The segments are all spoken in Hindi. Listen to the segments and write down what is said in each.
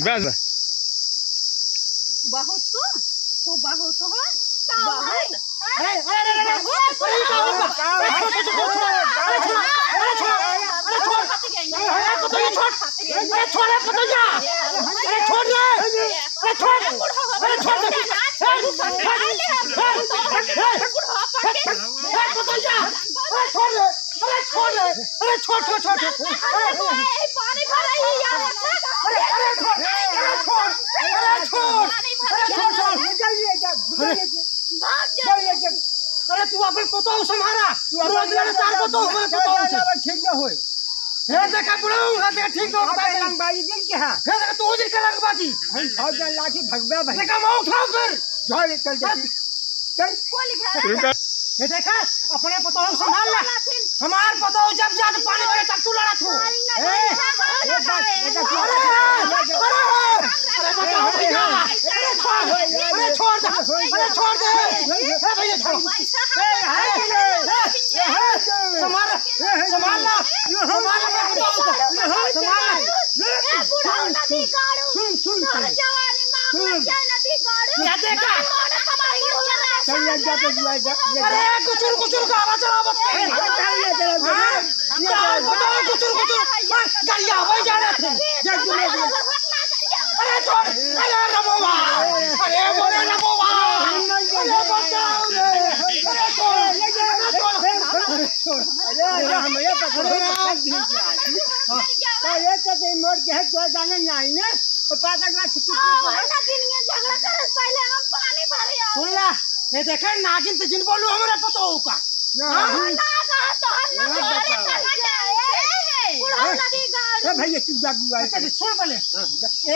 बस बहुत तो बहुत हो बहुत अरे अरे तू अपन पतो संभारा रोज लड़े चार पतो हमरे पतो ठीक न होय हे देखा बुढ़ऊ हे देखा ठीक न होता है लंगबाजी दिन के हां हे देखा तू दिन के लंगबाजी हम फौज में लाठी भगवा भाई देखा मां उठाओ फिर झोल चल चल ये देखा अपने पतो संभाल ले हमार पतो जब जाके पानी में तब तू लड़ा तू अरे छोड़ दे भैया संभाल अरे कुचुर कुचुर का आवाज चला मत गाड़िया वही जा रहे थे अरे छोड़ अरे रमोवा अरे बोले रमोवा अरे बचाओ रे अरे छोड़ अरे हम ये पकड़ तो ये तो मोड़ के है तो जाने नहीं ना तो पाता का छुट्टी हटा दिन ये झगड़ा करे पहले हम पानी भरे आओ सुनला ये देखे नागिन तो जिन बोलू हमरा पता होगा ना कहा तो हम बुढ़ा नदी गाड़ ए भैया तू जा दुआ अच्छा छोड़ पहले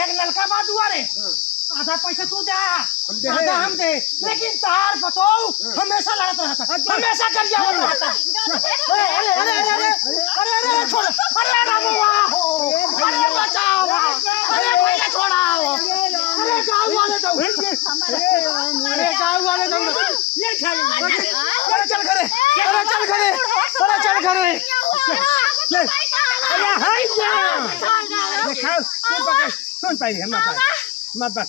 एक लड़का बा दुआरे आधा पैसा तू दे आधा हम दे लेकिन तार बताओ हमेशा लड़ता रहता हमेशा कर जाओ रहता अरे छोड़ अरे रामुआ अरे बचाओ अरे भैया छोड़ाओ अरे गाँव वाले दो अरे गाँव वाले दो ये चल घरे अरे हाय जा देखा सुन पाई हम मत बात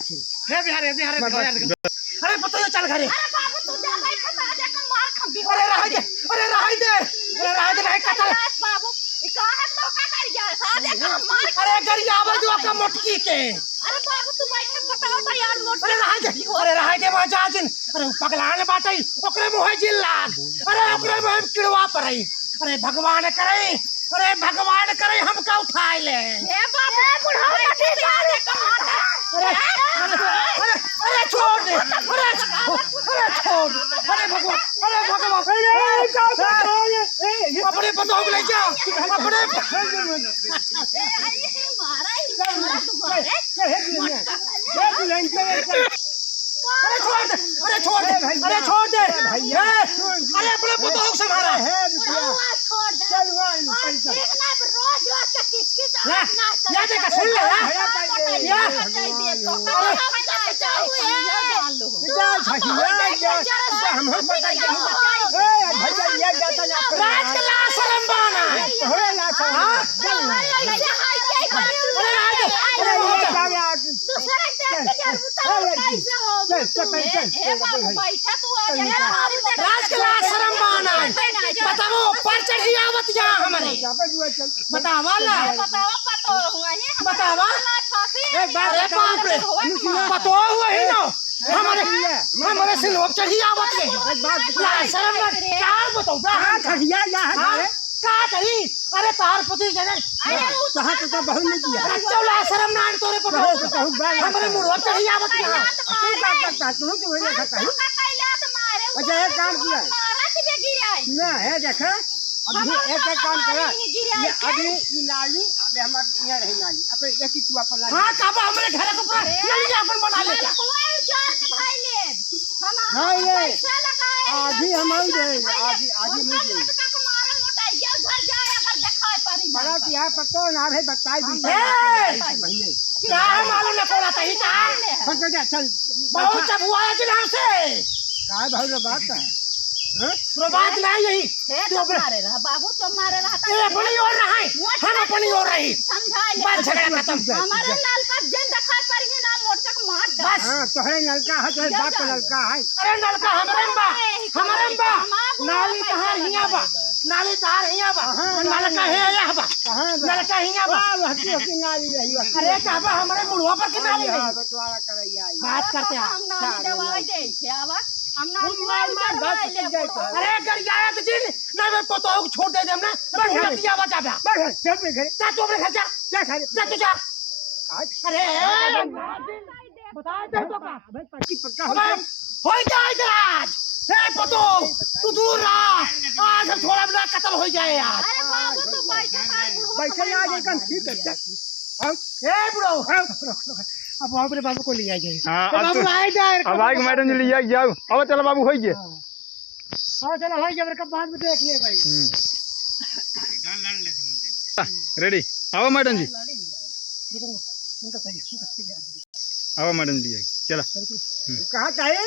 हे बिहारे अरे पता है चल घरे अरे बाबू तू जा भाई खता जा कर मार खंबी अरे रह दे नहीं कतल बाबू ई का है तो का कर जा हां देख मार अरे गरिया आवाज का मोटकी के अरे बाबू तू बैठे बताओ तो यार मोट अरे रह दे मजा दिन अरे पगलाने बाटई ओकरे मुंह जिल्ला अरे ओकरे मुंह किड़वा पड़ई अरे भगवान करे हम का उठाए ले ए बाबू बुढ़ा नदी गाड़ के मार अरे छोड़ दे अरे छोड़ अरे भगवान अपने पता हो ले जा अपने मारा ही तू अरे छोड़ दे भैया अरे अपने पता हो संभारा छोड़ दे चल देखना रोज का किसकी या देखा सुन ले या हम पता भैया रात के ला शर्म बाना होए ना बताओ पर चढ़ी आवत जा हमारे बतावा ला बतावा एक बार बाप रे पतो हुआ ही ना हमारे सिलोप चढ़ी आवत ले एक बात शर्म क्या बताओ कहां खड़िया यहां का करी अरे तार पति जगन कहां तो बहुत नहीं किया चला शर्म ना तोरे पतो हमारे मुंह चढ़ी आवत यहां तू का करता तू तो वही खाता है अच्छा एक काम किया ना है देखा अभी एक काम करा ये अभी नाली अबे हम यहाँ रही नाली अब एक ही तू अपन नाली हां काबा हमारे घर के ऊपर नाली अपन बना ले भाई ले आधी हम आई दे आधी मुझे बड़ा यहाँ पतो ना भाई बताई भी महीने क्या मालूम ना कोला तही का चल बहुत सब हुआ है नाम से काय भाई रे बात है बात नहीं यही तो मारे रहा बाबू तो मारे रहा ए बड़ी और रहा है हम अपनी हो रही समझा ले बस झगड़ा खत्म हमारे नल का जिन देखा पड़ेगी ना मोटर का मार दे बस हाँ तोहरे नलका है तोहरे बाप का नलका है अरे नलका हमारे बा नाली तहार हिया बा नाली तहार हिया बा नलका है या बा कहाँ नलका हिया बा हटी हटी नाली रही अरे कहबा हमारे मुड़वा पर की नाली हाँ नहीं बटवारा करैया बात करते हैं हम ना दवाई दे छे आवा हम ना मार मार दवाई घास ले कट जाए तो अरे गरियाया के दिन ना मैं पतो को छोड़ दे देम ना बढ़िया। पिया बचा बा बस चल पे घर जा तू अपने घर जा जा खाली जा तू जा आज अरे बता दे तो का भाई पक्की पक्का अब हो जाए आज ए पतो तू दूर रहा आज हम थोड़ा बिना कत्ल हो जाए आज अरे बाबू तू पैसा बैठे आज एकदम ठीक है ए ब्रो अब अपने बाबू को ले आइए हाँ बाबू आए जाए अब आगे मैडम जी ले जाओ अब चलो बाबू हो गए हां चलो हो गया बाद में देख ले भाई रेडी आओ मैडम जी उनका सही आओ मैडम जी चलो कहाँ चाहिए